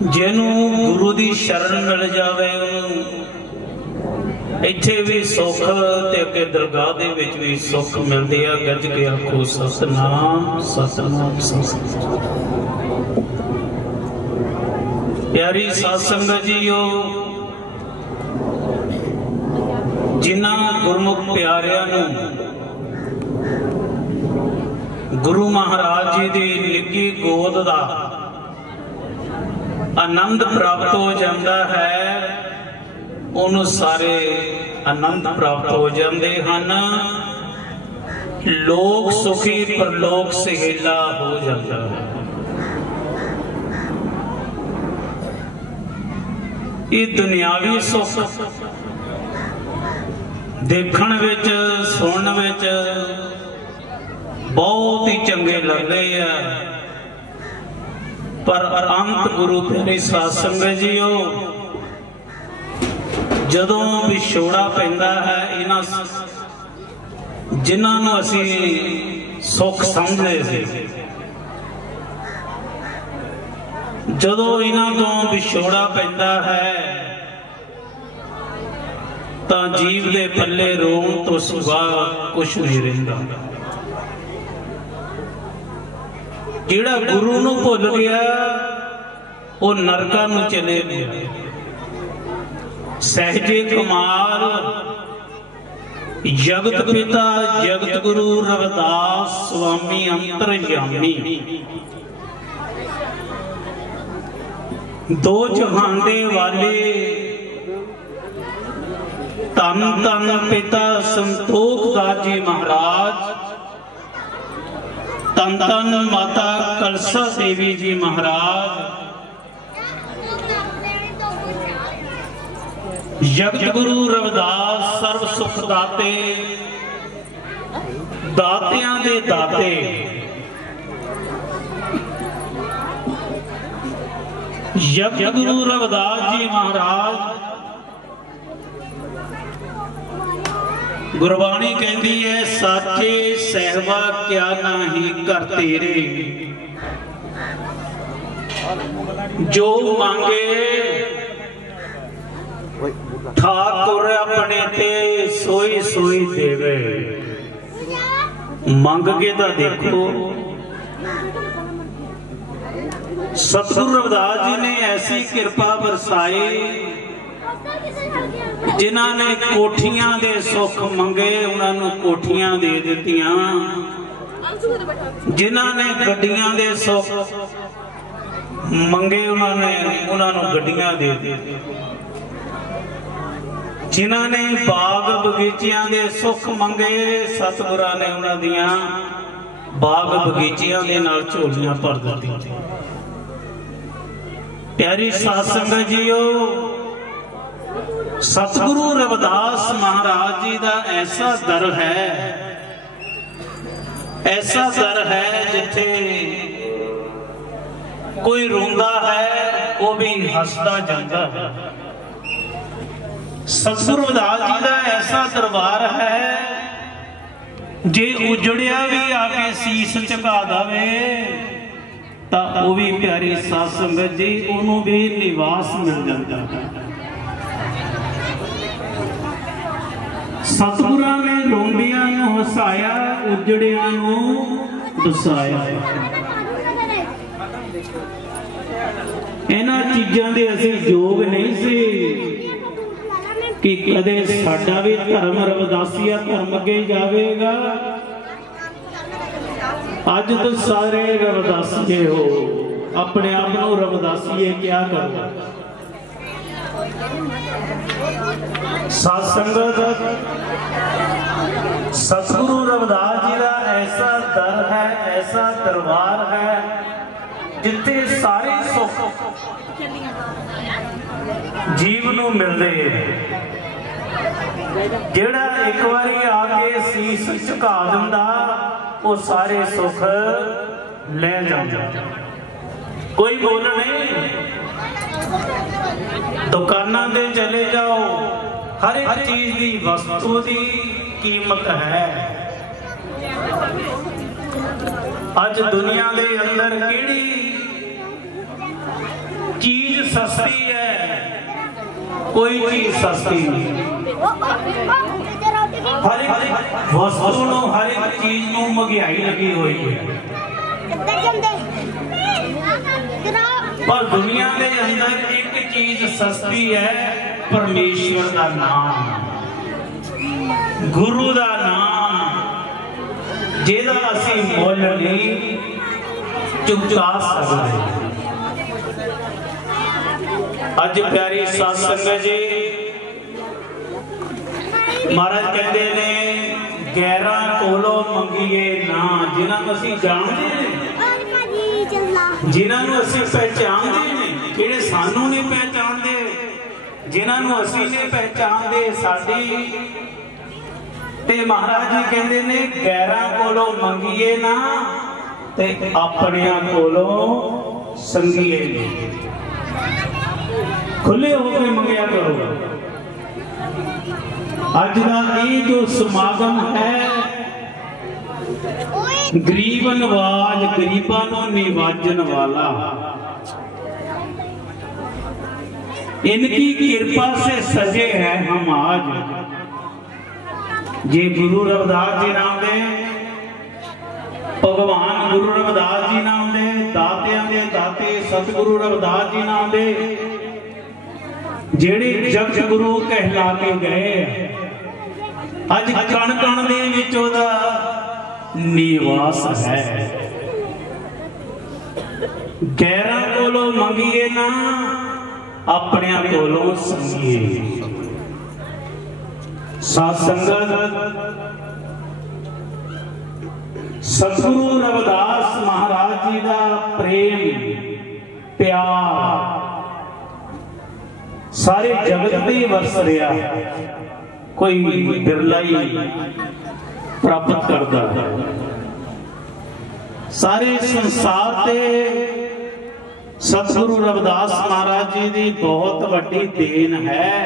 जिन्हों गुरु की शरण मिल जाए इत्थे भी सुख ते अगे दरगाह दे विच भी सुख मिलदे आ। गज के आखो सतनाम सतनाम सतनाम। प्यारी साध संगत जीओ, जिन्हां गुरमुख प्यारियां नूं गुरु महाराज जी की निੱघी गोद का आनंद प्राप्त हो जाता है, उन्होंने सारे आनंद प्राप्त हो जाते हैं। लोक सुखी परलोक सहेला हो जाता है। ये दुनियावी सुख देखण विच सुनन विच बहुत ही चंगे लगते हैं, पर अंत गुरु प्यारे साध संगत जीओ जदों विछोड़ा पैंदा है, इन्हां जिन्हां नूं असीं सुख समझदे सी, जदों इन्हां तों विछोड़ा पैंदा है तां जीव दे पल्ले रोण तो सिवा कुछ नहीं रहिंदा। जिहड़ा गुरु नूं भुल गया वो नरकां नूं चले गया। सहजे कमाल जगत पिता जगत गुरु रविदास स्वामी अंतरयामी, दो जहान दे वाले धन धन पिता संतोख दास जी महाराज, धन धन माता कलसा देवी जी महाराज, जगत गुरु रविदास सर्व सुख दाते दातियां दे दाते, जगत गुरु रविदास जी महाराज। गुरबाणी कहती है साचे सहवा क्या नाही कर तेरे, जो मांगे ठाकुर अपने ते सोई सोई देवे। मंग के तो देखो सतगुरु रविदास जी ने ऐसी कृपा बरसाई, जिन्हां ने कोठियां दे सुख मंगे उन्होंने कोठियां दे दित्तियां, जिन्हां ने गड्डियां दे सुख मंगे उन्होंने गड्डियां दे दित्तियां, जिन्हां ने बाग बगीचियां दे सुख मंगे सतगुरां ने उन्हां दियां बाग बगीचियां दे नाल झोलियां भर दित्तियां। प्यारी साध संगत जीओ, सतगुरु रविदास महाराज जी का ऐसा दर है, ऐसा दर है जिथे कोई रोंदा है वो भी हंसदा जाता है। सतगुरु रविदास जी का ऐसा दरबार है, जे उजड़िया भी आके शीस झुका दे तो वो भी प्यारी साध संगत जी उन्होंने भी निवास मिल जाता है। सतगुरां ने रोंदियां नूं हसाया, उजड़ियां नूं दसाया। इन्हां चीज़ां दे असीं योग नहीं सी कि कदे साडा भी धर्म रविदासिया धर्म अगे जावेगा। अज तो सारे रविदासिए हो, अपने आप को रविदासिए क्या करो। सत्संगत सतगुरु रविदास जी का ऐसा दर है, ऐसा दरबार है जिथे सारे सुख जीव नूं मिलदे। जेड़ा एक बारी आके शीस झुका दिंदा वो सारे सुख ले जांदा। कोई बोल नहीं, दुकाना दे चले जाओ, हर एक चीज की वस्तु की कीमत है। अज दुनिया के अंदर केड़ी चीज सस्ती है, कोई चीज सस्ती नहीं। हर एक वस्तु नूं, हर एक चीज नूं महंगाई लगी हुई है, पर दुनिया के अंदर एक चीज सस्ती है, परमेश्वर का नाम, गुरु का नाम, जिहदा असीं मुल नहीं चुका सकते। अज प्यारी साध संगत जी, महाराज कहते ने गैरां कोलों मंगीए ना, जिन्हां असीं जाणदे ने, जिन्हां नूं असीं पहचानदे ने, जिहड़े सानूं नहीं पहचानदे, जिन्हां नूं असीं नहीं पहचानदे साडी, ते महाराज जी कहते ने गैरां कोलों मंगीए ना ते अपनियां कोलों संगीए नहीं। खुले होकर मंगया करो। अज का ये जो समागम है, गरीब नवाज गरीबा नूं निवाजन वाला, इनकी कृपा से सजे हैं हम आज। जे गुरु रविदास जी नाम दे, भगवान गुरु रविदास जी नाम दे, दातियां दे दाते सतगुरु रविदास जी नाम दे, जेड़े जग गुरु कहला के गए, अज कण कण दे विच ओदा निवास है। गैरां कोलों मंगीए ना, अपनियां कोलों संगीए। साध संगत, सतगुरु रविदास महाराज जी का प्रेम प्यार सारे जगत में वरस रहा, कोई बिरला ही प्राप्त करता है। सारे संसार से सतगुरु रविदास महाराज जी की बहुत वड्डी देन है।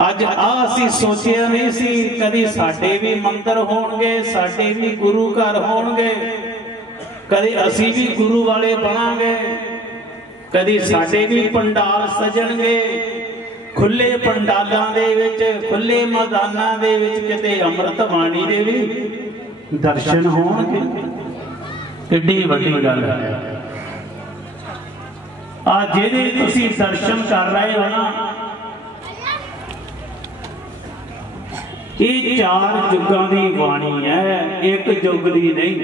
अज असीं सोचिया नहीं सी कदी साडे भी मंदिर होणगे, साडे भी गुरु घर होणगे, कदी असीं भी गुरु वाले बनांगे, कदी साडे भी पंडाल सजणगे, खुले पंडालां दे विच, खुले मैदानां दे विच किते अमृत बाणी दे भी दर्शन होणगे। किड्डी वड्डी गल है। आ जिहदे तुसीं दर्शन कर रहे हो ना, ये चार युगां दी बाणी है, एक युग दी नहीं।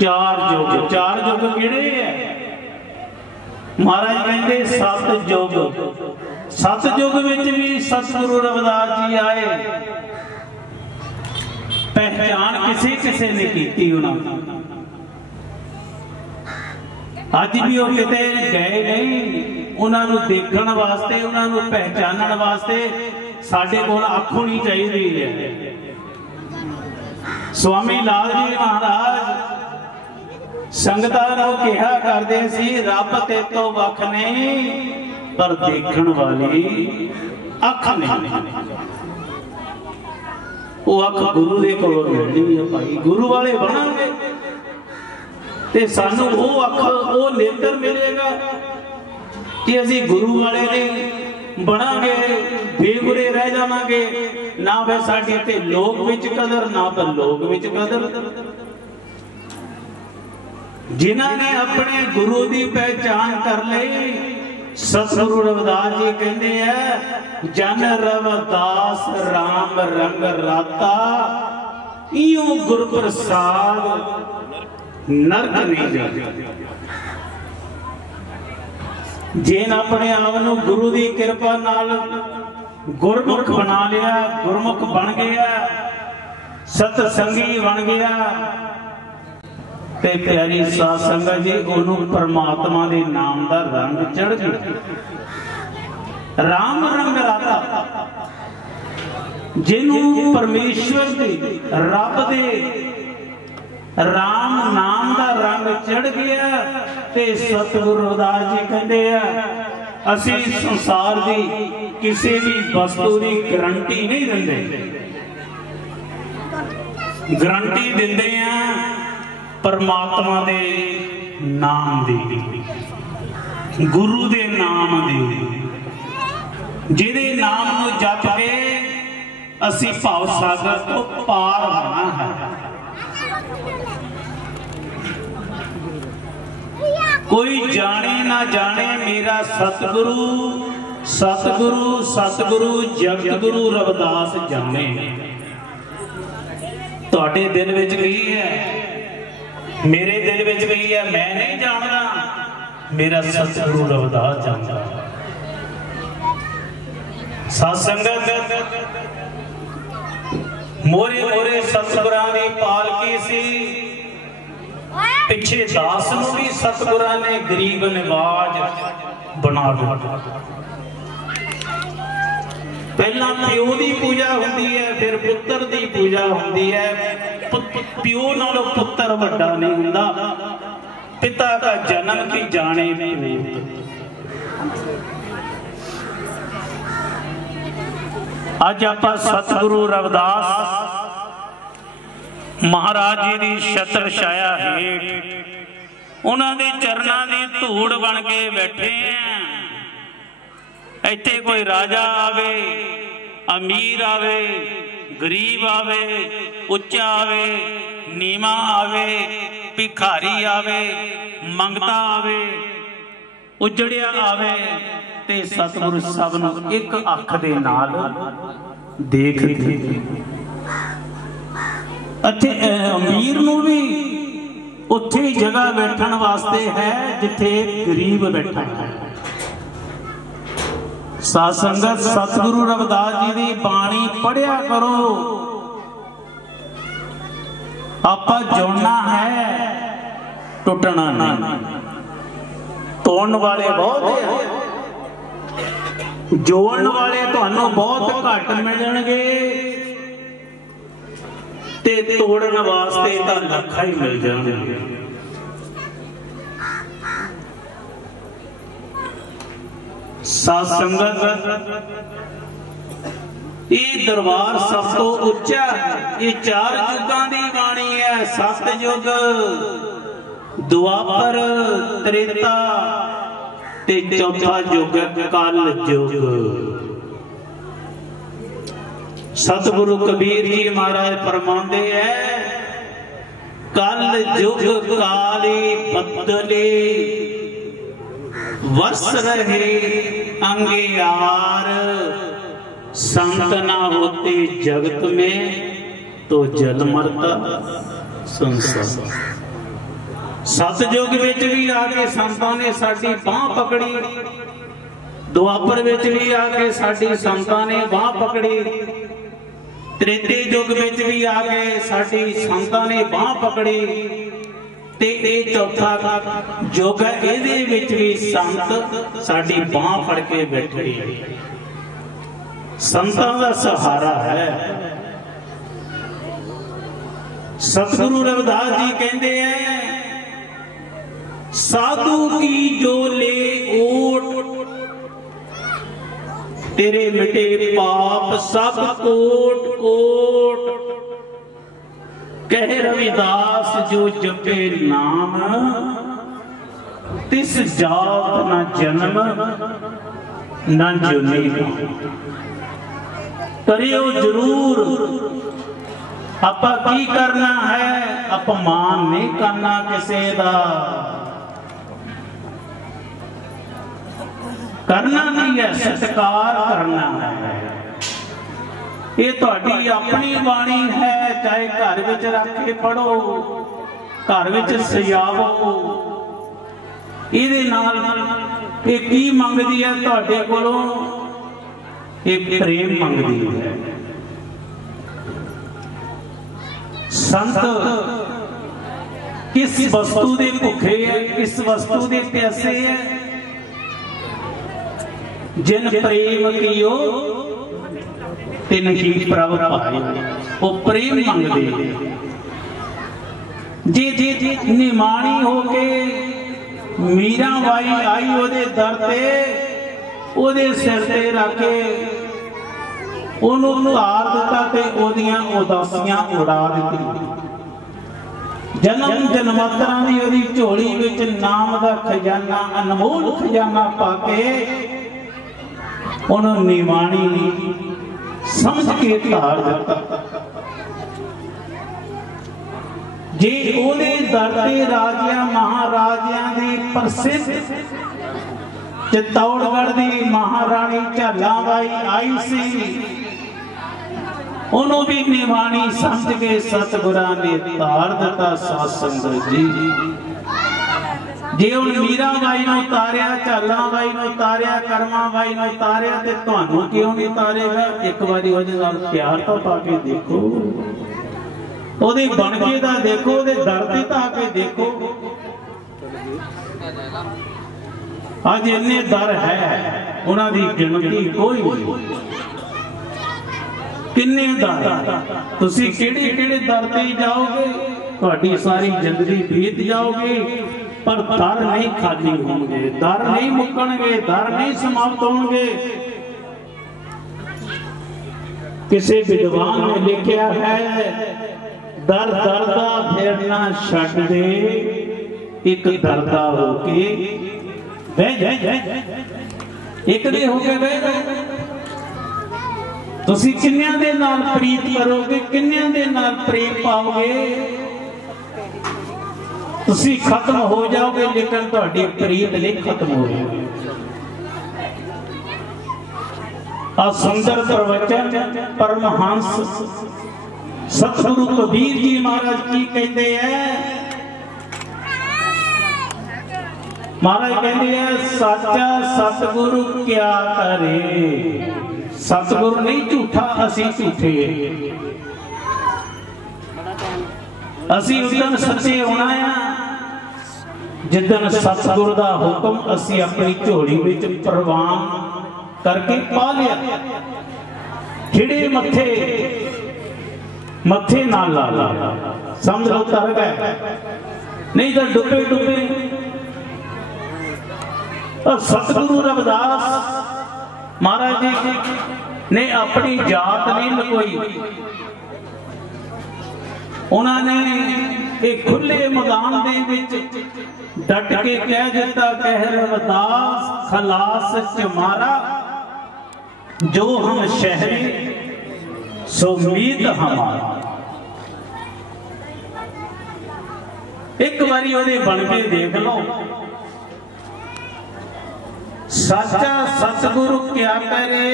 चार युग, चार युग किहड़े है? महाराज कहते सत युग, सत युग विच भी सतगुरु रविदास जी आए, पहचान किसे किसे ने की उन्होंने। अज भी वो किते गए नहीं, उन्होंने देखने वास्ते, उन्होंने पहचानने वास्ते साडे कोल अख होनी चाहिए है। स्वामी लाल जी महाराज संगतां नूं कहा करदे सी, रब ते तो वख नहीं पर देखण वाली अख नहीं। वो अख गुरु दे कोलों मिलनी है भाई, गुरु वाले बनांगे ते सानू वो अख, वो नेत्र मिलेगा कि असीं गुरु वाले ने बनांगे, बेगुरे रह जावांगे ना। फिर साडी ते लोक विच कदर, ना तो लोक विच कदर। जिन्हां ने अपने गुरु की पहचान कर ली, सतगुरु रविदास जी कहते हैं, जन रविदास राम रंग राता, इयों गुर प्रसाद नरक नहीं जाता। जिन अपने आप को गुरु की कृपा नाल गुरमुख बना लिया, गुरमुख बन गया, सतसंगी बन गया, ते प्यारी साध संगत जी उन्होंने परमात्मा के नाम का रंग चढ़ गया। राम रंग राता, जिन्हों परमेश्वर दे, रब दे राम नाम का रंग चढ़ गया, ते सतगुरु रविदास जी कहते हैं, असी संसार की किसी भी वस्तु की गारंटी नहीं देंगे, गारंटी देंदे हैं परमात्मा दे नाम दी, गुरु दे नाम दी, जिहदे नाम नूं जप के असी भाव सागर तो पार होना है। कोई जाने ना जाने मेरा सतगुरु सतगुरु सतगुरु जगत गुरु रविदास जाने। तुहाडे दिल विच की है, मेरे दिल विच की है, मैं नहीं जानदा, मेरा सतगुरु रविदास जानदा। साध संगत मोरे मोरे सतगुरां दी पालकी सी, पिछे दास नूं भी सतगुरां ने गरीब निवाज बना दिता। पहला प्यो की पूजा होती है, फिर पुत्र की पूजा होती है। प्यो नालों पुत्र वड्डा नहीं हुंदा, पिता का जन्म की जाने पूत। अज आपां सतगुरु रविदास महाराज जी की छत्र छाया हेठ उन्होंने चरणों की धूड़ बन के बैठे हैं। इत्थे कोई राजा आवे, अमीर आवे, गरीब आवे, उच्चा आवे, नीवा आवे, भिखारी आवे, मंगता आवे, उजड़िया आवे, ते सतगुरु सब नूं एक अख दे नाल देखदे। इत्थे अमीर नूं भी उत्थे जगह बैठण वास्ते है जिथे गरीब बैठा है। साध संगत सतगुरु रविदास जी की बाणी पढ़िया करो। आपां जुड़ना है, टुटना नहीं। तोड़न वाले बहुत है, जोड़न वाले तुहानू बहुत घट मिलणगे, ते तोड़न वास्ते तां लखा ही मिल जाणगे। साध संगत ये दरबार सब तो उच्चा है। ये 4 युगां दी बाणी है, सतयुग, द्वापर, त्रेता ते चौथा युग कल युग। सतगुरु कबीर जी महाराज फरमाते हैं, कल युग काली बदले वस रहे अंगियार, संत ना होते जगत में तो जल मरता संसार। सतयुग विच भी आके संतां ने साडी बांह पकड़ी, दुआपर विच भी आके साडी संतां ने बांह पकड़ी, त्रेते युग विच भी आके साडी संतां ने बांह पकड़ी, ते ये चौथा युग है, इहदे विच भी संत साडी बांह फड़ के बैठे। संतां दा सहारा है। सतगुरु रविदास जी कहते हैं, साधु की जो ले ओट, तेरे मिटे पाप सब कोट कोट। कह रविदास जो जपे नाम, तिस जात न जन्म न जुनी। करियो जरूर, आपां की करना है, अपमान नहीं करना किसी दा, करना नहीं है, सत्कार करना है। ये तुहाडी अपनी बाणी है, चाहे घर विच रख के पढ़ो, घर विच सजावो। इहदे नाल ये की मंगदी है तुहाडे कोलों? एक प्रेम मंगदी है। संत किस वस्तु दे भुखे है, किस वस्तु दे प्यासे है? जिन प्रेम कियो तिन ही प्रभ पाए। वो प्रेम मंगदे। जे जे निमाणी होके मीरा बाई आई ओदे दर ते, ओदे सिर ते रख के ओनू तार दिता ते ओदियां उदासियां उड़ा दित्ती। जन्म जन्मांतरां दी ओदी झोली विच नाम दा खजाना अनमोल खजाना पाके उन्होंने निवाणी समझ के धार दिता। जे ओदे दर ते राजियां महाराजियां दी प्रसिद्ध चित्तौड़गढ़ दी महारानी झालाबाई आई सी, उन्होंने भी निवाणी समझ के सतगुरां ने तार दिता। साध संगत जी जे हुण मीराबाई नूं तारिया, झालाबाई नूं तारिया, करमाबाई नूं तारिया ते तुहानूं क्यों नहीं तारेगा? एक बारी उहदे नाल प्यार तो पा के देखो, ओहदे बनके दा देखो, ओहदे दर ते तां आके देखो। अज इन्ने दर है, उन्हां दी गिनती कोई नहीं। किन्ने दर, तुसीं किहड़े दर ते जाओगे, तुहाडी सारी जिंदगी बीत जाओगे, पर दर नहीं खाली होंगे, दर नहीं मुक्कणगे, दर नहीं समाप्त होंगे। किसी विद्वान ने लिखा है, दर दरदा फेरना छड्ड दे, एक दरदा होके बह जा, एक दे होके बह जा। तुसीं किन्नियां दे नाल प्रीत करोगे, किन्नियां दे नाल प्रेम पाओगे, तुसीं खत्म हो जाओगे, लेकिन तुहाडी प्रीत नहीं खत्म हो जाएगी। आ सुंदर प्रवचन परमहंस सतगुरु कबीर जी महाराज की कहते हैं। महाराज कहते हैं, सच्चा सतगुरु क्या करे। सतगुरु नहीं झूठा, असी झूठे, असी उदन सच्चे होना है जिदन सतगुरु दा हुक्म असी अपनी झोली विच प्रवान करके पा लिया। खिड़े मथे मथे ना ला ला, समझ लो तर गए, नहीं तो डुबे डुबे। सतगुरु रविदास महाराज जी ने अपनी जात नहीं लुकोई, उन्होंने एक खुले मैदान दे विच डट के कह दिता, कह रविदास खलास चमारा, जो हम शहरी सो मीत हमारा। एक बारी ओदे बन के देख लो, सच्चा सतगुरु क्या करे,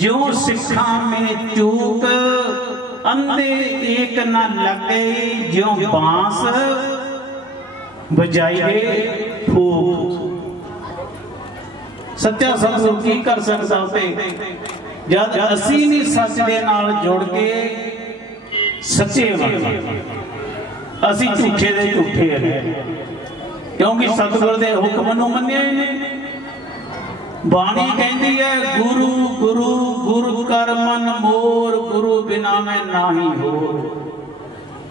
जो सिखा में चूक, अंधे एक न लगे, जो बांस बजाइए फूक। सच्चा सतगुरु की कर सकता होते, जब असी नहीं सच दे नाल जुड़ के सच्चे बने, असी झूठे दे झूठे हैं, क्योंकि सतगुरु दे हुक्म नूं मन्निया ही नहीं। बाणी कहती है, गुरु गुरु गुरु कर मन मोर, गुरु बिना मैं नाही हो।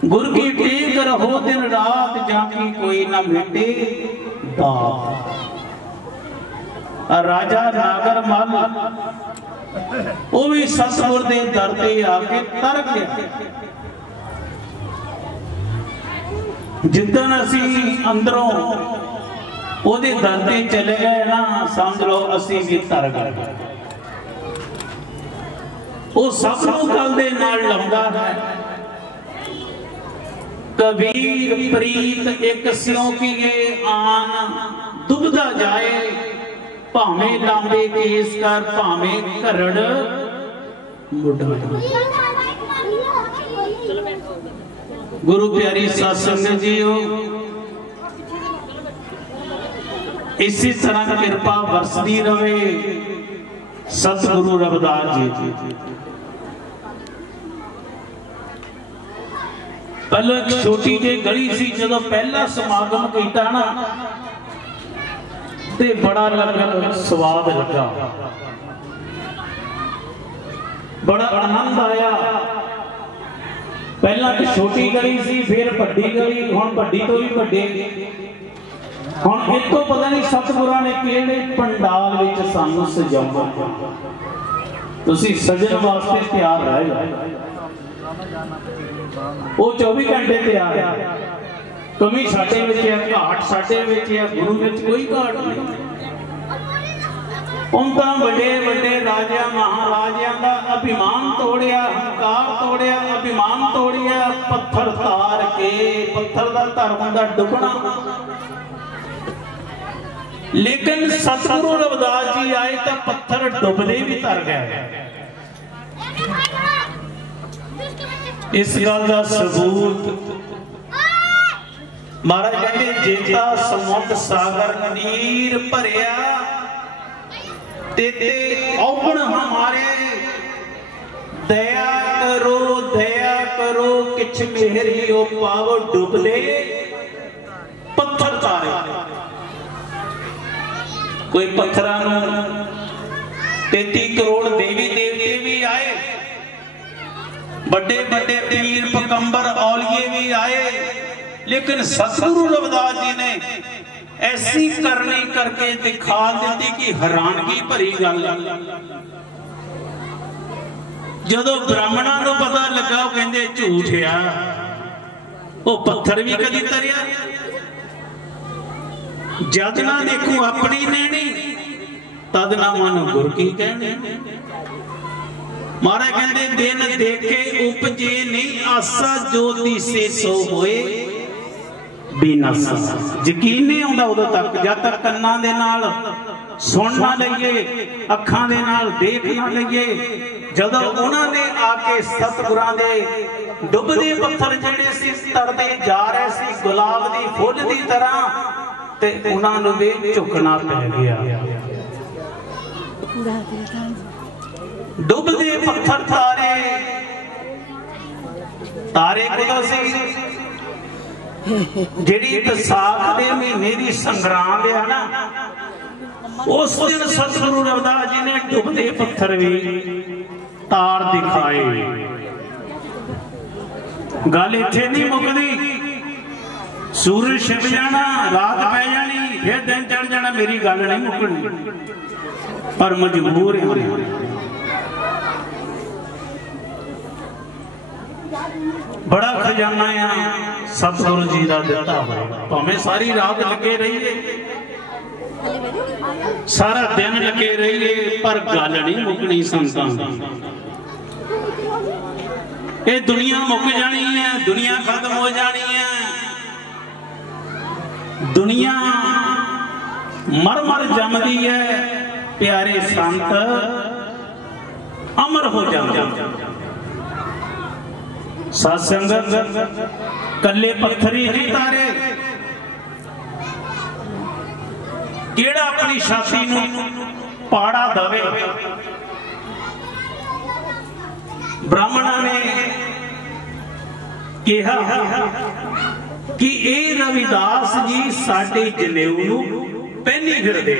गुरु की टेक रहो दिन रात, जाकी कोई न मिटे दात। राजा नागर मल वो भी सतगुर दे दर ते आके तर गया। जिदन असी अंदरों ओदे दर ते चले गए ना, समझ लो असी भी तर गए। वो सब नूं कल दे नाल लाउंदा है। कबीर प्रीत एक स्यों कीए आन, दुबदा जाए, भावें लांबे केस कर, भावें घरड़ मुढ़ा। गुरु प्यारी साध संगत जीओ, इसी तरह कृपा बरसती रहे सतगुरु रविदास जी। पहले एक छोटी जी गली सी, जो पहला समागम किया ना ते बड़ा लंगर स्वाद लगा, बड़ा आनंद आया। पहला तो छोटी गली सी, फिर बड़ी गली, हुण बड़ी तो भी बड़े। हुण इतों पता नहीं सतगुरां ने किहड़े पंडाल विच सानूं सजाउणा। तुसीं सजण वास्ते तैयार रह जाओ। वो 24 घंटे तैयार है। कमी साडे विच है, घाट साडे विच है, गुरु विच कोई घाट नहीं। उन तां बड़े बड़े राजा महाराजियां दा अभिमान तोड़िया, हंकार तोड़िया, अभिमान तोड़िया, पत्थर तार के। पत्थर दा धर्म दा डुबना। लेकिन सतगुरु रविदास जी आए तो पत्थर डुबदे भी तर गए। इस गल का सबूत महाराज कहते जेता समुद्र सागर नीर भरिया तेते औगण हमारे दया करो किछ मेहरी ओ पावो डुबले पत्थर तारे। कोई पत्थरां नूं 33 करोड़ देवी देवते भी आए, बड़े बड़े पीर पैगंबर औलिए भी आए, लेकिन सतगुरु रविदास जी ने ऐसी करनी करके दिखा दी कि हैरानगी भरी गल। जदों ब्राह्मणों को पता लगा वो कहंदे झूठ आ, वो पत्थर भी कदी तरिया। जद ना देखो अपनी नैनी तद ना मन गुर की कहने। महाराज कहंदे दिन देखे उपजे नहीं आसा जो दिसे सो होए बेनसा। यकीन नहीं आउंदा उदों तक जद तक कन्नां दे नाल सुन ना लईए, अखां दे नाल देख ना लईए। जदों उन्हां ने आके सतगुरां दे डुबदे पत्थर जिहड़े सी तरदे जा रहे सी गुलाब दी फुੱਲ दी तरह, ते उन्हां नूं भी झुकना पै गया। डुबदे पत्थर तारे तारे कदों सी जिहड़ी बैसाख दे महीने दी संगरांद है ना, उस दिन सतगुरु रविदास जी ने डुबदे पत्थर भी तार दिखाए। गल इत्थे नहीं मुकदी, सूरज छिप जाना, रात पै जानी, फिर दिन चढ़ जाना, मेरी गल नहीं मुकनी, पर मजबूर है। बड़ा खजाना है सतगुरु जी का दिता हुआ, भावें सारी रात लगे रहिए, सारा दिन लगे रहिए, पर गल नहीं मुकनी संतां। ये दुनिया मुक जानी है, दुनिया खत्म हो जानी है, दुनिया मर मर जमदी है, प्यारे संत अमर हो जाते। सत्संगत कल्ले पत्थरी नहीं तारे, केड़ा अपनी छाती नूं पाड़ा दवे। ब्राह्मणा ने कहा कि ए रविदास जी साडे जनेऊ नूं पहनी फिरदे।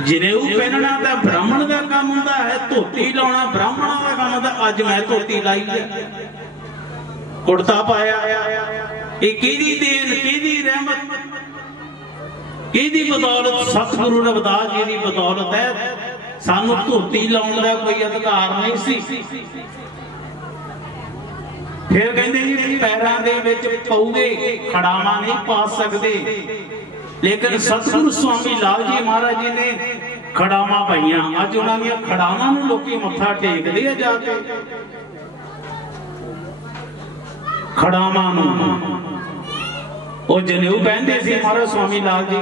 जनेऊ पहनना तो ब्राह्मण का काम होता है, धोती लाना ब्राह्मणों का काम होता। अज मैं धोती लाई है, कुर्ता पाया, ये किहदी देन, किहदी रहमत, किहदी बदौलत? सतगुरु रविदास जी की बदौलत है। सानू धोती लाने का कोई अधिकार नहीं सी। फिर कहते जी पैरों दे विच पऊगे, खड़ावा नहीं पा सकते, लेकिन सतगुरु स्वामी लाल जी महाराज जी ने खड़ावा पाइया। अज उन्होंने खड़ावा नूं लोकी मत्था टेकदे आ जाके। खड़ावा नूं वो जनेऊ पहनते सी महाराज स्वामी लाल जी,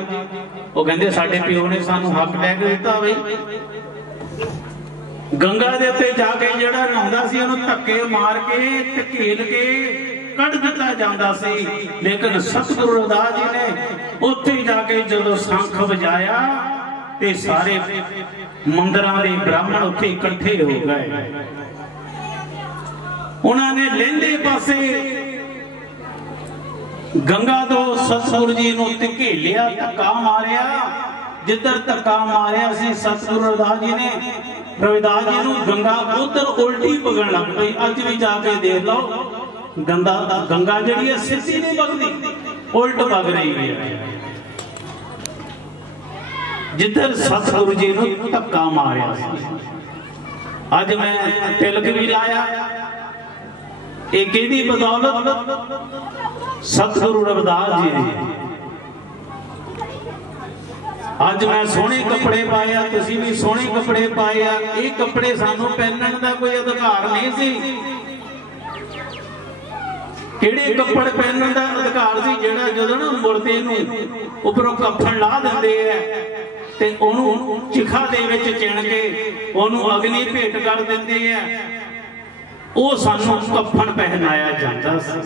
वो कहते साडे प्यो ने सानू हक टैग दिता। बई गंगा दे उत्ते जाके जिहड़ा नहांदा सी उहनूं धक्के मार के धकेल के कढ़ दिता जांदा सी, लेकिन सतगुरु रविदास जी ने उत्थे जाके जदों शंख वजाया ते सारे मंदिरां दे ब्राह्मण उत्थे इकट्ठे हो गए। उन्होंने लैंदे पासे गंगा तो सतगुरु जी नूं धकेलिया, धक्का मारिया। जिधर धक्का मारिया सी सतगुरु रविदास जी ने, रविदास जी नूं गंगा उधर उल्टी बगन लग पई। अज भी जाके देख लो, गंगा जिहड़ी है सीधी नहीं बगदी, उल्ट बग रही है। जिधर सतगुरु जी नूं धक्का मारिया। अज मैं तिलक भी लाया, एक किहदी बदौलत? सतगुरु रविदास जी दी। अज मैं सोहने कपड़े पाया, तुसी भी सोहने कपड़े पाए आ। ये कपड़े सानू पहनने का कोई अधिकार नहीं सी। किहड़े कपड़े पहनने का अधिकार सी? जिहड़ा जदों ना मुर्दे नूं उपरों कफन ला दिंदे आ ते ओनू चिखा दे विच चिण के ओनू अग्नि भेट कर दिंदे आ, ਉਹ ਸਾਨੂੰ कफन पहनाया जाता सी।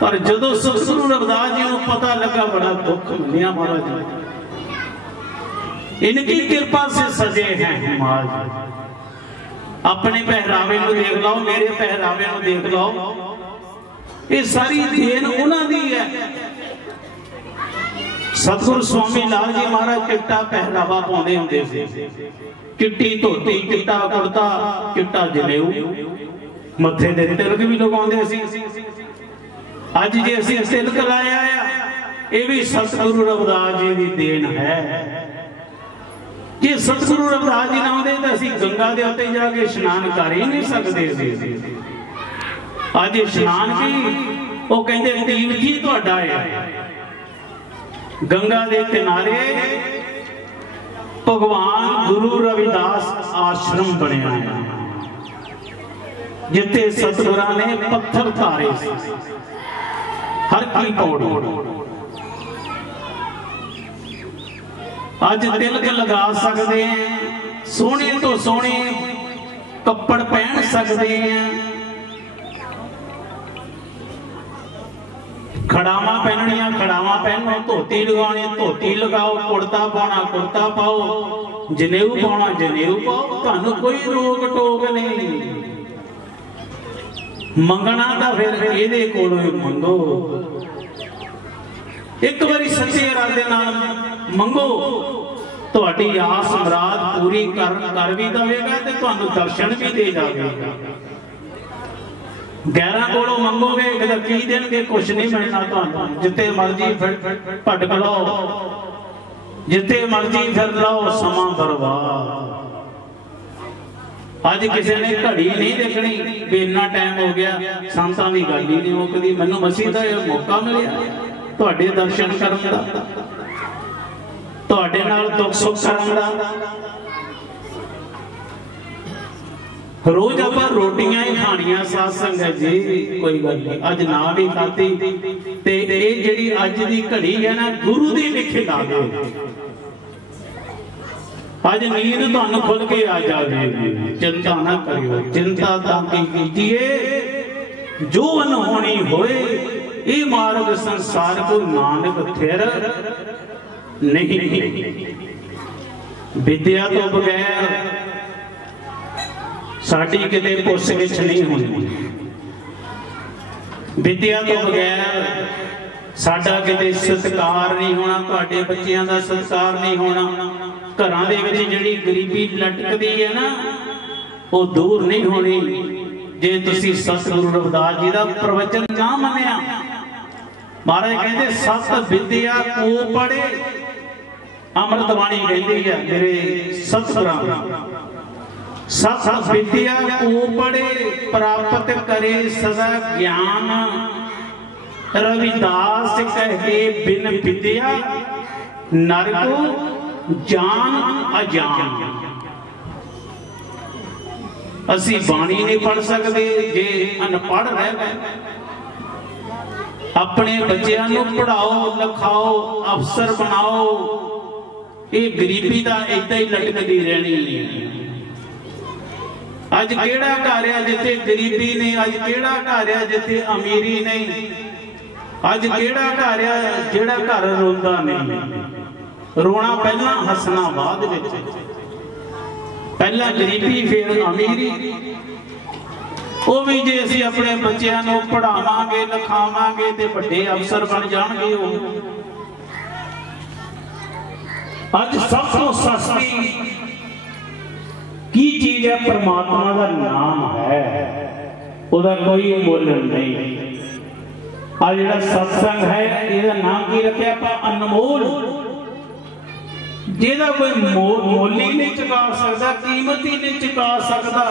पर जदों सतगुरु रविदास जी को पता लगा, बड़ा दुख मनिया महाराज, इनकी कृपा से सजे हैं महाराज। अपने पहरावे को देख लो, मेरे पहरावे को देख लो, ये सारी देन उन्हां दी है। सतगुरु स्वामी लाल जी महाराज चिट्टा पहरावा पाउंदे हुंदे सी, चिट्टी धोती, चिट्टा कुर्ता, चिट्टा जनेऊ, मत्थे दे तिलक भी लगाउंदे सी। अज जे असीं तिलक लाया आ, ये भी सतगुरु रविदास जी की देन है। जे सतगुरु रविदास जी ना आउंदे तां असीं गंगा दे उत्ते जाके इशनान कर ही नहीं सकदे सी। अज इशनान भी वो कहंदे तीर्थ ही तुहाडा है। गंगा दे किनारे भगवान गुरु रविदास आश्रम बनिया है, जिथे सतगुरां ने पत्थर धारे हर की पौड़ी। अज तिलक लगा सकते हैं, सोने तो सोने कपड़ पहन सकते हैं, खड़ावा पहननिया खड़ावा पहनो, धोती लगानी धोती लगाओ, कुर्ता पाना कुर्ता पाओ, जनेऊ पाना जनेऊ पाओ, तुहानू कोई रोक टोक नहीं। मंगना तो फिर इहदे कोलों ही मंगो, एक बारी सच्चे इरादे नाल मंगो, तुहाडी आस मुराद पूरी कर भी देगा ते तुहानू दर्शन भी दे जाएगा। गैरां कोलों मंगोगे की देणगे? कुछ नहीं मिलना तुहानू। जिथे मर्जी भटक लो, जिथे मर्जी फिर लो, समा बर्बाद। अज किसी ने घड़ी नहीं देखनी भी इन्ना टाइम हो गया, संतां दी गल ही नहीं मुकदी। मैनूं मसीह दा मौका मिलिया तुहाडे दर्शन करन दा, तुहाडे नाल दुख सुख करन दा। रोज आप रोटियां ही खानियां साध संगत जी, कोई गल नहीं। अज ना भी खाती ते ये जिहड़ी अज दी घड़ी है ना, गुरु दी लिखी ला दे। अज नींद तुहानू खुल के आ जाएगी, चिंता ना करियो। चिंता ताकि कीजिए जो अनहोनी होए, ये मार्ग संसार को नानक थिर नहीं। विद्या तो बगैर साडी किते पुछ विच नहीं होनी, विद्या तो बगैर साडा किते सत्कार नहीं होना, तुहाडे बच्चियां दा सत्कार नहीं होना। घरां दे विच जिहड़ी गरीबी लटकदी है ना, वो दूर नहीं होनी जे तुसीं सतगुरु रविदास जी दा प्रवचन ना मन्निया। महाराज कहंदे सत विद्या को पढ़े, अमृत बाणी कहंदी है मेरे सतगुरां, सत विद्या को पढ़े प्राप्त करे सदा ज्ञान। रविदास कहे बिन विद्या नर को जान अजान। असी बाणी नहीं पढ़ सकते जे अनपढ़ रह गए। अपने बच्चों को पढ़ाओ लिखाओ अफसर बनाओ, ये गरीबी का इदा ही लटकती रहनी है। अज केड़ा घर है जिथे गरीबी नहीं, अज केड़ा घर है जिथे अमीरी नहीं, अज केड़ा घर है जेड़ा घर रोंदा नहीं। रोना पहला हसना बाद विच, पहला गरीबी फिर अमीरी। वो भी जे असीं अपने बच्चों को पढ़ावांगे लिखावांगे ते वड्डे अफसर बन जाणगे। अज सब तो सस्ती की चीज है? परमात्मा का नाम है, उसका कोई मुल नहीं। आ जिहड़ा सत्संग है, इसका नाम की रखिया आपां? अनमोल। जिहदा कोई मोल ही नहीं चुका सकता, कीमत ही नहीं चुका सकता।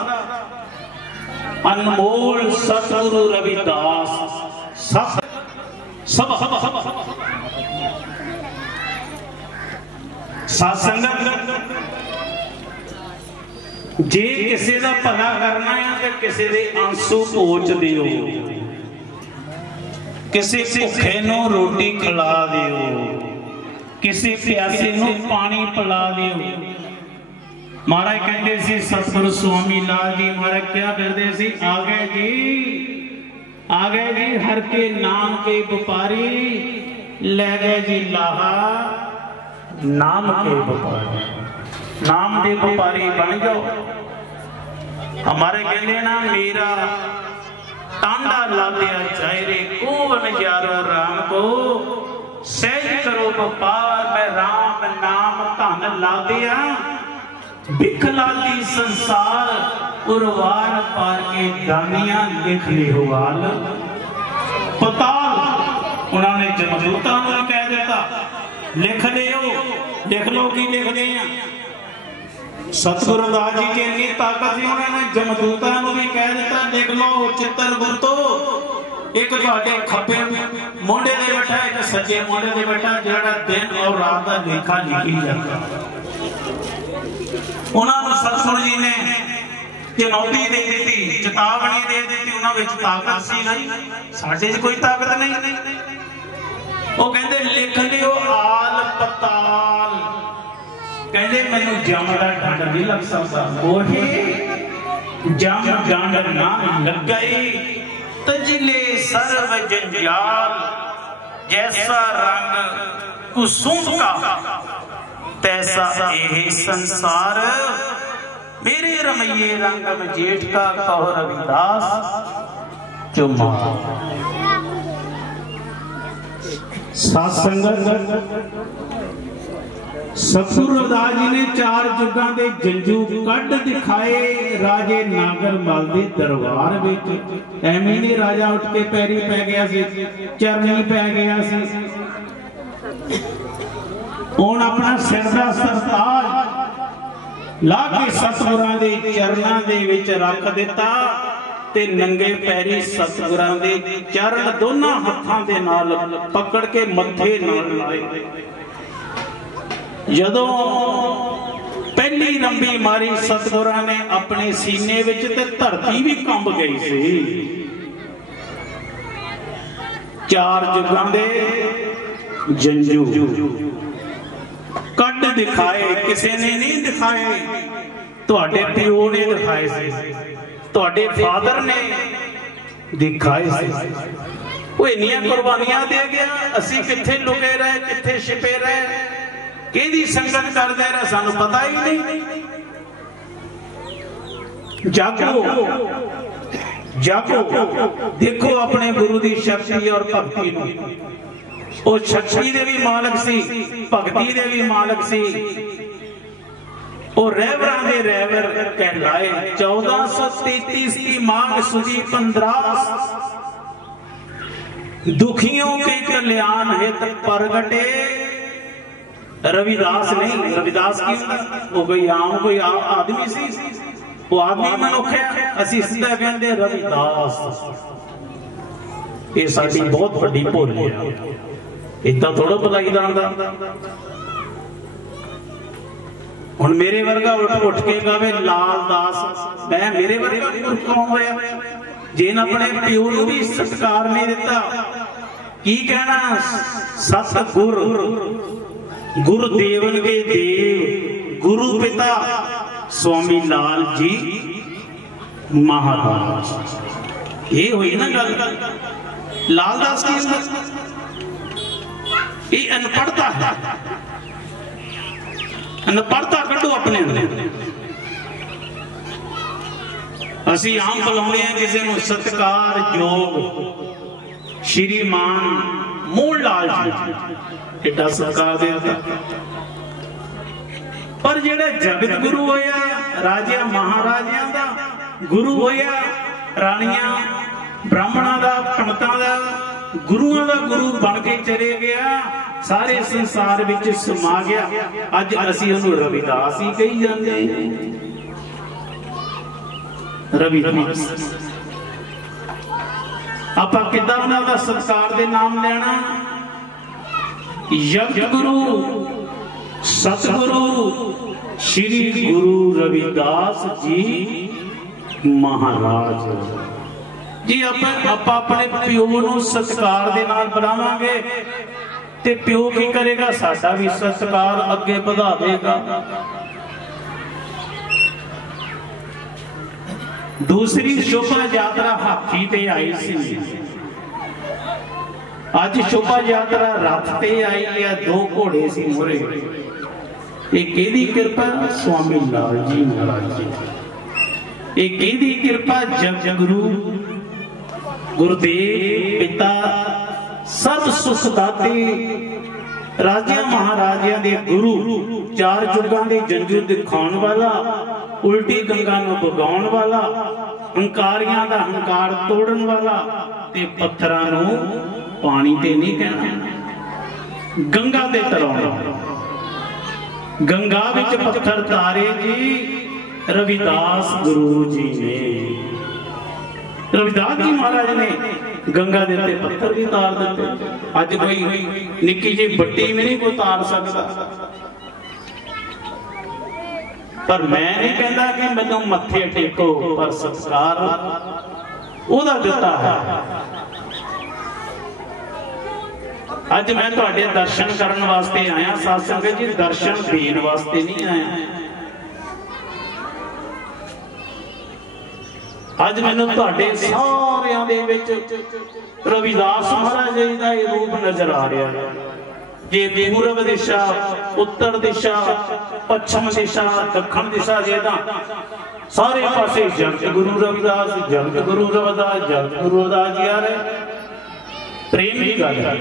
अनमोल सतगुरु रविदास सब सत्संगत जे किसी का भला करना है तो किसी के आंसू पोच दियो, किसी भुखे नूं रोटी खिला दियो, किसी प्यासे नूं पानी पिला दियो। महाराज कहते सी सतगुरु स्वामी लाल जी महाराज क्या करते सी, आ गए जी हर के नाम के व्यापारी, ले गए जी लाहा नाम के व्यापारी, नाम के व्यापारी बन जाओ। हमारे कहते ना मेरा टांडा ला दिया चाहरे कोवन यारो राम को, सहज करो व्यापार मैं राम नाम धन ला दिया, बिखलाती संसार उर्वार पार के दानिया लिख ली हुआल पताल। उन्होंने जमदूता कह देता लिख लो की लिख दे। सतगुरु रविदास जी की इन्नी ताकत थी, उन्होंने जमदूता भी कह दिता लिख लो चित्तर गुरतो, एक तुहाडे खब्बे मोढे ते बैठा एक सज्जे मोढे ते बैठा, जेड़ा दिन और रात का लेखा लिखी जाता। उन्होंने सतगुरु जी ने चुनौती दे दी, चेतावनी दे दी, उन्होंने ताकत सी नहीं, साडे च कोई ताकत नहीं। वो कहते लिख लियो आल पताल, कहते मैनू जम का डंड नहीं लग सकता, ओही जम डंड ना लग गई, तजले सर्व जंजाल, जैसा रंग कुसुम का तैसा यह संसार, मेरे रमैये रंग में जेठ का कहो रविदास चुमा। सत्संगत सतगुरु रविदास जी ने चार जुगां दे जंजू कढ़ दिखाए राजे नागर मल दे दरबार विच। एवें नहीं राजा उठ के पैरी पै गया सी, चरनी पै गया सी, हुण अपना सिर दा सरताज ला के सतगुरां दे चरनां दे विच रख दिता ते नंगे पैरी सतगुरां दे चरण दोनों हत्थां दे नाल पकड़ के मत्थे नाल लाए। जदों पहली रंबी मारी सतगुरां ने अपने सीने विच ते धरती भी कंब गई सी। चार जुगां दे जंजू कट दिखाए, किसी ने नहीं दिखाए, तुहाडे पिओ ने दिखाए सी, तुहाडे फादर ने दिखाए सी। वो इन्नियां कुर्बानियां दे गया, असी किथे लुके रहे, किथे छिपे रहे, किहदी संगत करदे रहे, सानू पता ही नहीं। जागो जागो, देखो अपने गुरु की शक्ति और भक्ति नूं। वो शक्ति दे भी मालक सी, भगती दे भी मालक सी। वो रहबरां दे रहबर कहलाए। 1433 की माघ सुदी 15 दुखियों के कल्याण हित प्रगटे रविदास। नहीं रविदास की वो कोई आदमी सी, वो आदमी मनुख है, असीं सीधा कहंदे रविदास। ये साडी बहुत बड़ी भुल है, इतना थोड़ा बुलाई जाता। हुण मेरे वर्गा उठ के गावे लाल दास, मैं मेरे वर्गा कौन होया जिन अपने प्यो नूं भी सत्कार नहीं दिता। की कहना सतगुर गुरुदेवन के देव गुरु पिता स्वामी लाल जी महाराज। ये हुई ना गल। लाल दास की ये अनपढ़ता है, अनपढ़ता कढ़ो अपने अंदर। असी आम बुलाने किसी को सत्कार योग श्रीमान मूल लाल जी एडा सत्कार देता। पर जेड़ा जगत गुरु होया, राजा महाराजा दा गुरु होया, रानियां ब्राह्मणों का पंडितां का गुरुओं का गुरु बन के चले गया, सारे संसार विच समा गया। अज असीं उहनूं रविदास ही कही जांदे। रविदास ਆਪਾਂ ਕਿੱਦਾਂ ਉਹਨਾਂ ਦਾ ਸਤਿਕਾਰ ਦੇ ਨਾਮ ਲੈਣਾ? ਜਗਤ ਗੁਰੂ ਸਤਿਗੁਰੂ श्री गुरु रविदास जी महाराज जी। आप अपने प्यो नूं सत्कार दे नाल बुलावांगे ते प्यो की करेगा? साडा भी सत्कार अगे बढ़ावेगा। दूसरी शोभा यात्रा हाथी ते आई सी, अज शोभा यात्रा रथ ते आई है, 2 घोड़े सी मोरे। किहदी कृपा? स्वामी लाल जी महाराज जी। किहदी कृपा? जग गुरु गुरुदेव पिता सब सुख दाते राजा महाराजिया दे गुरु, 4 जुगां दे जंजू दिखाउण वाला, उल्टी गंगा नूं भगाउण वाला, हंकारियां दा हंकार तोड़न वाला ते पत्थरां नूं पानी ते नहीं कहना, गंगा ते तराउण वाला। गंगा विच पत्थर तारे जी रविदास गुरु जी ने, रविदास जी महाराज ने गंगा दे उत्ते पत्थर भी तार दिते। अज कोई निक्की जी बट्टी में नहीं कोई तार सकता। पर मैं नहीं कहता कि मैनूं मत्थे टेको, पर सत्कार ओहदा दिता है। अज मैं तुहाडे दर्शन करने वास्ते आया, साध संगत जी, दर्शन देने वास्ते नहीं आया। अज मैनूं तुहाडे सारियां दे विच रविदास महाराज जी दा रूप नजर आ रहा है। जे पूर्व दिशा, उत्तर दिशा, पश्चिम दिशा, दक्षिण दिशा, जे तां सारे पासे जगत गुरु रविदास, जगत गुरु रविदास, जगत गुरु रविदास जी आ रहे। प्रेम की गल है।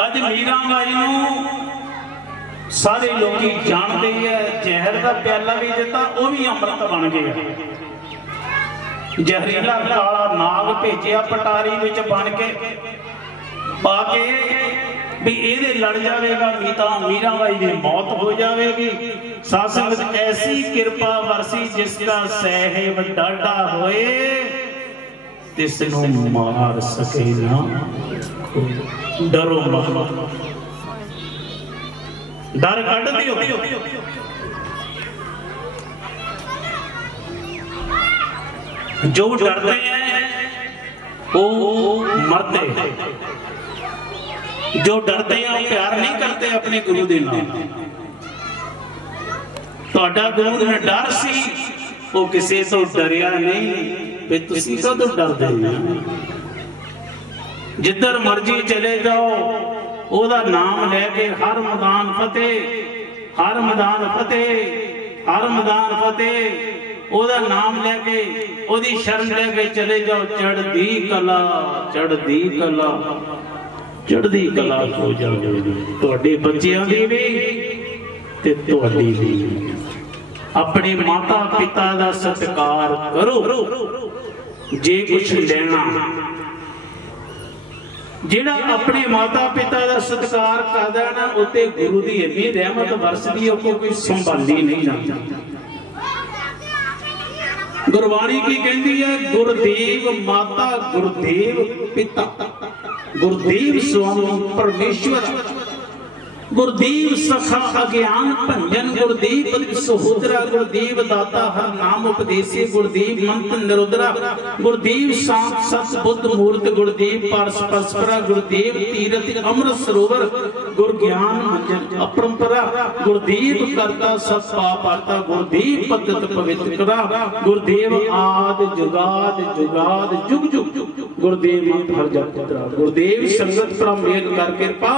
अज मीरा बाई नूं सारे लोग जानते हैं, जहर का प्याला भी दिता, वो भी अमृत बन गया। जहरीला काला नाग भेजिया पटारी विच बन के पाके भी ये लड़ जाएगा, मीरा बाई की मौत हो जाएगी। साध संगत ऐसी कृपा वरसी जिसका साहिब डाढ़ा होए तिसनों मार सके ना। डरो मत, डर कढ़ दियो। जो डरते हैं वो मरते, जो डरते हैं वो प्यार नहीं करते अपने गुरु के नाम। तुहाडा गुरु ने डर सी, वो किसी तो डरिया नहीं। तुसीं कदों डरदे नहीं? जिधर मर्जी चले जाओ ओदा नाम लेके हर मैदान फतेह, हर मैदान फतेह, हर मैदान फतेह, ओदा नाम लेके ओदी शरण लेके चले जाओ। चढ़दी कला, चढ़दी कला, चढ़दी कला हो जाएगी तुहाडे बच्चियां दी भी ते तुहाडी भी। अपने माता पिता दा सत्कार करो। जे कुछ लेना, जिहड़ा अपने माता पिता का सत्कार करदा ना, उत्ते गुरु की इन्नी रहमत वरसदी है, कोई संभाली नहीं जाता। गुरबाणी की कहती है, गुरुदेव माता, गुरुदेव पिता, गुरुदेव स्वामी परमेश्वर, गुरुदेव सखा अज्ञान भंजन, गुरुदेव सहोदरा, गुरुदेव दाता हर नाम उपदेसे, गुरुदेव मंत्र निरुद्रा, गुरुदेव शांत सत बुद्ध मूर्त, गुरुदेव पारस परस्परा, गुरुदेव तीरथ अमृत सरोवर, गुरु ज्ञान मंजन अपरंपरा, गुरुदेव करता सत पापाता, गुरुदेव पद्धत पवित्र करा, गुरुदेव आद जुगाद जुगाद जुग जुग, गुरुदेव हर जग पुत्रा, गुरुदेव संगत परम मेल कर कृपा,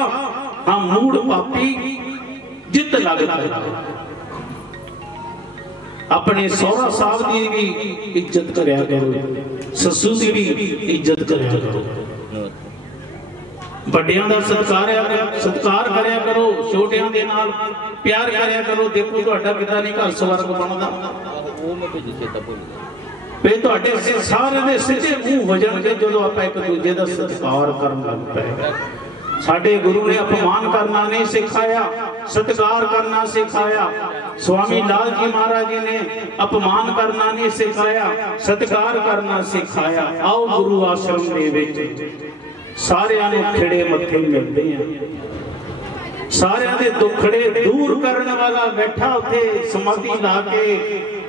हम मूड पापी जित लगता है। अपने सौरा साहब की भी इज्जत करया करो, ससू की भी इज्जत करया करो, बड़ियां दा सत्कार करया करो, छोटियां दे नाल प्यार करया करो। देखो तुहाडा कितना नहीं घर स्वर्ग बनदा। वे तुहाडे सारे दे सीधे मुंह हो जाणगे जदों आपां एक दूजे दा सत्कार करन लग पए। साडे गुरु ने अपमान करना नहीं सिखाया, सत्कार करना सिखाया। स्वामी लाल जी महाराज जी ने अपमान करना नहीं सिखाया, सत्कार करना सिखाया। आओ गुरु आश्रम दे विच सारियां नूं खिड़े मत्थे मिलदे हैं, सारियां दे दुखड़े दूर करने वाला बैठा उत्थे समाधि ला के,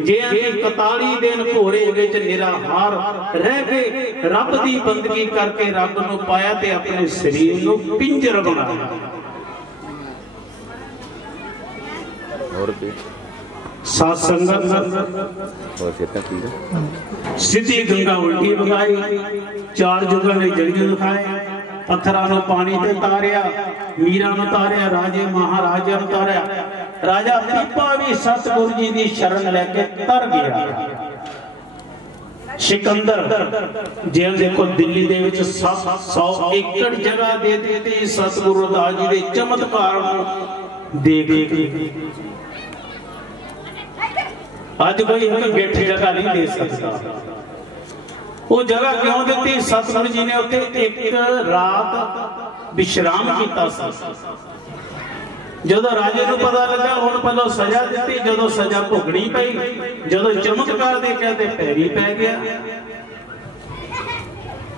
जे 41 दिन घोरे विच निराहार रह के रब दी बंदगी करके रब नूं पाया ते अपने शरीर नूं पिंजर बनाया। सात संगत सीधी गंगा उल्टी बगाई, 4 जुगां ने जड़ियां दिखाए, पत्थरां नूं पानी ते तारिया, मीरां नूं तारिया, राजे महाराजा नूं तारिया। राजा पीपा भी सतगुरु जी की शरण लैके तर गया। सिकंदर जेल देखो दिल्ली दे विच 700 एकड़ जगह दे दी सतगुरु रविदास जी के चमत्कार देख। अज कोई एक गिठ जगह नहीं दे सकता। वो जगह क्यों दी? सतगुरु जी ने उत्ते एक रात विश्राम किया। जदों राजे नूं पता लगा हुण पहलों सजा दी, जदों सजा भुगनी पई, जदों चमत्कार देखा ते पैरी पै गया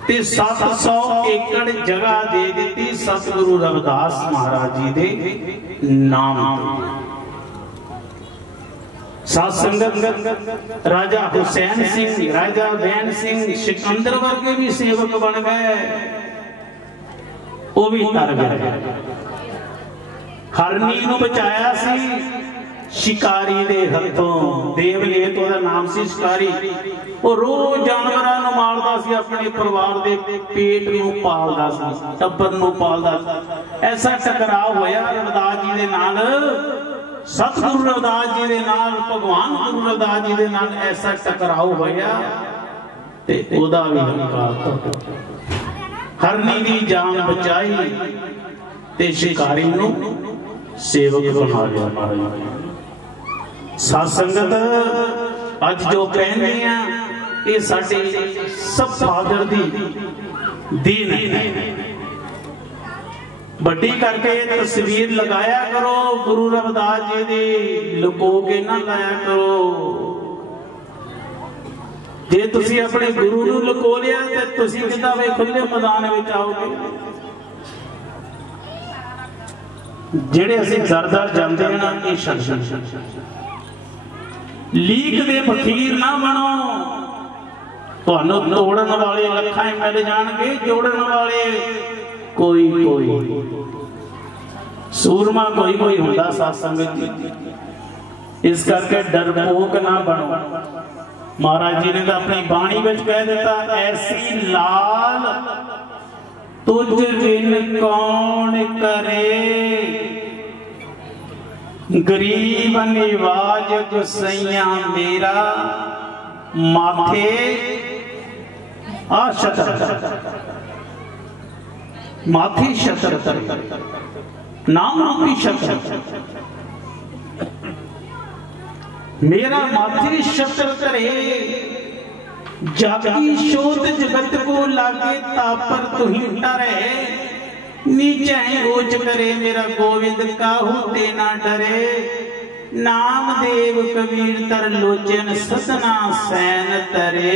ते 700 एकड़ जगह दे दी सतगुरु रविदास महाराज जी दे नाम। सात संगत राजा हुसैन सिंह, राजा बैन सिंह, सिकंदर वर्गे भी सेवक बन गए, वो भी तर गए। हरनी नूं बचाया सी शिकारी दे हथों, देवलेत ओहदा नाम सी शिकारी। वो रोज जानवरां नूं मारदा सी, अपने परिवार दे पेट नूं पालदा सी, टब्बर नूं पालदा सी। ऐसा टकराव होया रविदास जी दे नाल, सतगुरु रविदास जी दे नाल, भगवान गुरु रविदास जी दे नाल ऐसा टकराव होया ते ओहदा भी हंकार। हरनी दी जान बचाई ते शिकारी नूं सेवक बना लिया महाराज। साध संगत अज जो कहने हैं ये साडे सब फादर दी दीन है। बड़ी करके तस्वीर लगाया करो गुरु रविदास जी दी, लुको के ना लाया करो। जे तुसी अपने गुरु नूं लुको लिया ते तुसी किदां वे खुले मैदान विच आओगे। जेड़े असीं दर-दर जांदे हैं ना, ये शब्द लीक दे फकीर ना बनो। तुहानूं तोड़न वाले लखां मिल जाणगे, जोड़न वाले कोई कोई, सूरमा कोई कोई हुंदा। साध संगत जी इस करके डरपोक ना बनो। महाराज जी ने तो अपनी बाणी विच कह दिता, ऐसी लाल तुझ बिन कौन करे, गरीब निवाज गुसैया मेरा माथे आशतर, माथे शतर नाम रूपी शतर, मेरा माथे शतर करे। जागी शोध जगत को लागे तापर तुही डरे, नीचे ऊंच करे मेरा गोविंद काहू ते ना डरे। नाम देव कबीर तर लोचन सतना सैन तरे।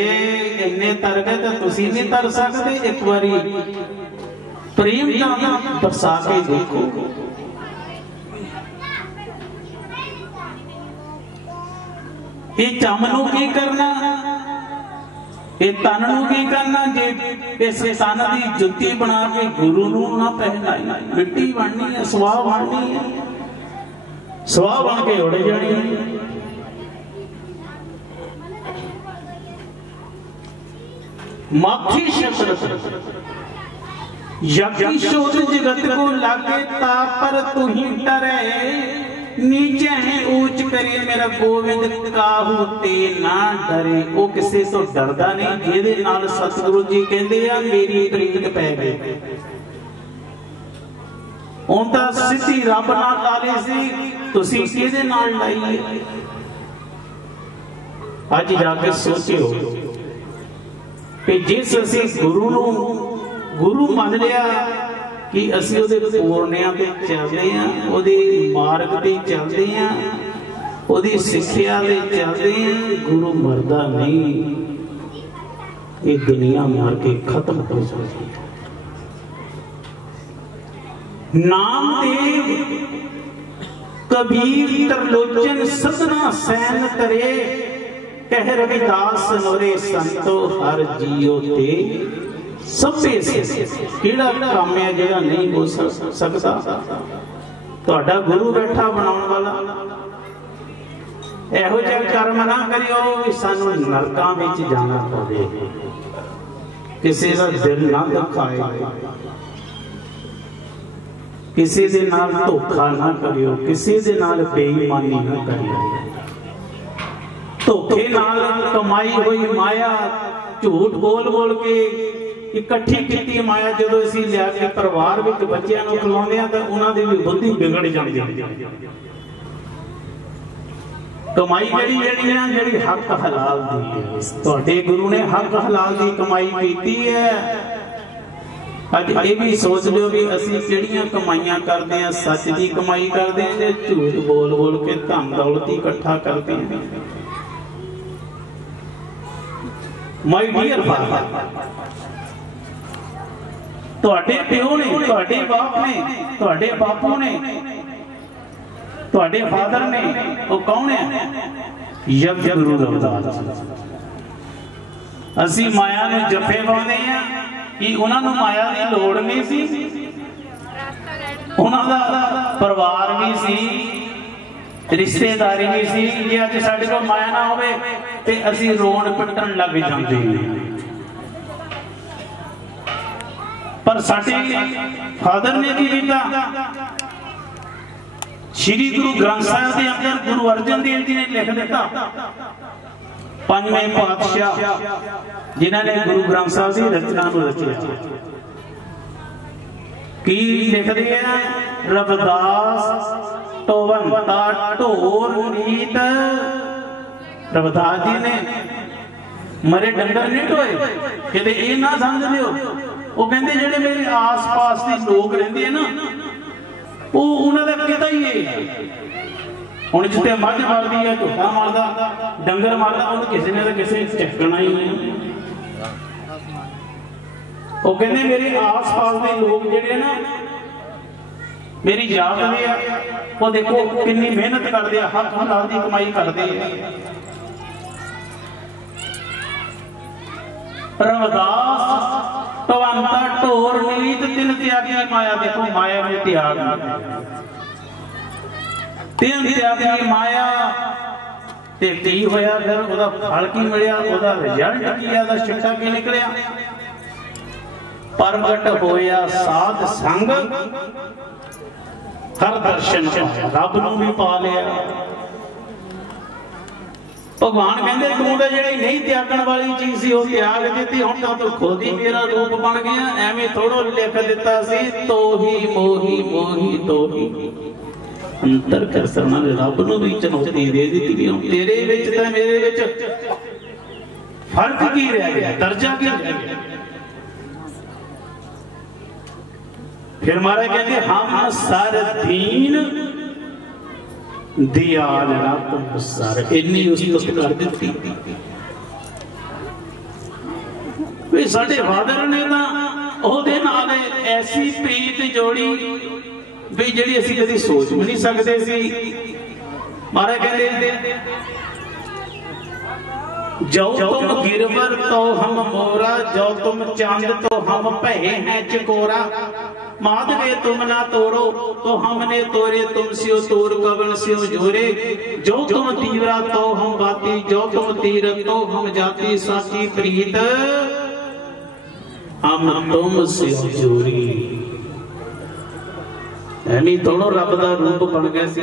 इन्ने तर गए तो तुसी नहीं तर सकते। एक बारी प्रेम का बरसा के देखो। ये चमनू की करना, ये तन नूं की करना। जे इस तन की जुत्ती बना के गुरु नूं ना पहनाई, मिट्टी बननी है, सुआह बननी है, सुआह बन के उड़ जानी है। माथी शतर यज्ञ शोध जगत को लागे तापर तुही डरे। नीचे है ऊंच करे मेरा गोविंद काहू ते ना डरे। वो किसी तो डरदा नहीं, जिहदे नाल सतगुरु जी कहंदे आ मेरी प्रीत पै गई। हुण तां सिद्धी रब नाल ला ली सी, तुसीं किहदे नाल लाई है? अज जाके सोचियो कि जिस असीं गुरु नूं गुरु मान लिया कि असीं उहदे पूर्णियां ते चलदे हां, उहदे मार्ग ते चलदे हां, उहदी सिक्ख्या ते चलदे हां। गुरु मरदा नहीं, ये दुनिया मार के खत्म हो जाती है। नामदेव कबीर त्रिलोचन सतना सैन तरे, कह रविदास नोरे संतो हर जियो ते सभे से। किहड़ा काम है जिहड़ा नहीं हो सकता? तुहाडा गुरु बैठा बनाउण वाला। इहो जिहा कर्म ना करियो भी सानू नरकां विच जाना पवे, किसी दा दिल ना दुखाए, किसी दे नाल धोखा ना करियो, किसी दे नाल बेईमानी ना करियो। धोखे नाल कमाई हुई माया, झूठ बोल बोल के इकट्ठी कीती माया जदों असीं लिया के परिवार विच बच्चिआं नूं खिलाउंदे आ तां उन्हां दी भी बुद्धि बिगड़ जांदी है। कमाई जिहड़ी हक हलाल दी है, तुहाडे गुरु ने हक हलाल दी कमाई कीती है। अज ये भी सोच लो भी असीं किहड़ियां कमाइयां करदे आ, सच दी कमाई करदे आ ते झूठ बोल बोल के धन दौलत इकट्ठा करदे आ। माय डियर फादर, तुहाडे पिओ ने, तुहाडे बाप ने, तुहाडे बापू ने, तुहाडे फादर ने, वो कौन है? यज्ञ गुरु रविदास। असीं माया नूं जफे पाउंदे आ कि उन्हां नूं माया दी लोड़ नहीं सी, उन्हां दा परिवार भी सी, रिश्तेदारी भी सी। जे अज साडे कोल माया ना होवे ते असीं रोण पिटण लग जांदे हां। पर साडे फादर ने की कीता? श्री गुरु ग्रंथ साहिब के अंदर गुरु अर्जन देव जी ने लिख दिता, पंजवें पातशाह जिन्होंने गुरु ग्रंथ साहिब की रचना को रचिया, की लिखते हैं? रविदास टोवंता ढोर नीत। रविदास जी ने मरे डंगर नहीं ढोए, कहते ये ना समझ लियो। वो कहते जेडे मेरे आस पास के लोग रहिंदे हैं ना, वो उन्हां दा किता ही है। हुण जिथे मझ मरदी है, झोटा मारदा, डंगर मारदा, उन्हें किसी ने तो किसी चकना ही नहीं। वो कहते मेरे आस पास के लोग जेडे ना मेरी जात दे आ, वो देखो कितनी मेहनत करते हैं, हक हलाल की कमाई करते हैं। रविदास टवंता ढोर नीत तिन त्यागी माया। देखो माया में त्याग, तिन त्यागी माया ते की होया? फिर ओदा फल की मिलिया? ओदा रिजल्ट की है? ओदा शिक्षा की निकलिया? प्रगट होया साध संग, हर दर्शन रब नूं भी पा लिया। भगवान कहते तू तो जी नहीं त्यागण वाली चीज सी वो त्याग दी, हुण तां तू खुद ही मेरा रूप बन गया। एवें थोड़ो लिख दिता सी, तो ही मोही मोही तो ही अंतर कर सकना। रब नूं भी चुनौती दे दी, तेरे विच ते मेरे विच फर्क की रह गया, दर्जा की रह गया। फिर महाराज कहते हम सर दीन दियाल ना तुम सर, इन्नी उस्तत कर दी। वे साडे फादर ने ना ओहदे नाल ऐसी प्रीत जोड़ी भी जिहड़ी असीं कदी सोच भी नहीं सकते सी। महाराज कहते जो तुम गिरवर तो हम मोरा, जो तुम चांद तो हम भये हैं चकोरा। माधवे तुम ना तोड़ो तो हमने तोरे, तुम सियो तोर कवन सियो जोरे। जो तुम तीवरा तो हम बाती, जो तुम तीरथ तो हम जाती। साची प्रीत हम तुम सियो जोरी। ऐनी थोड़ो रब दा रूप बन गया सी।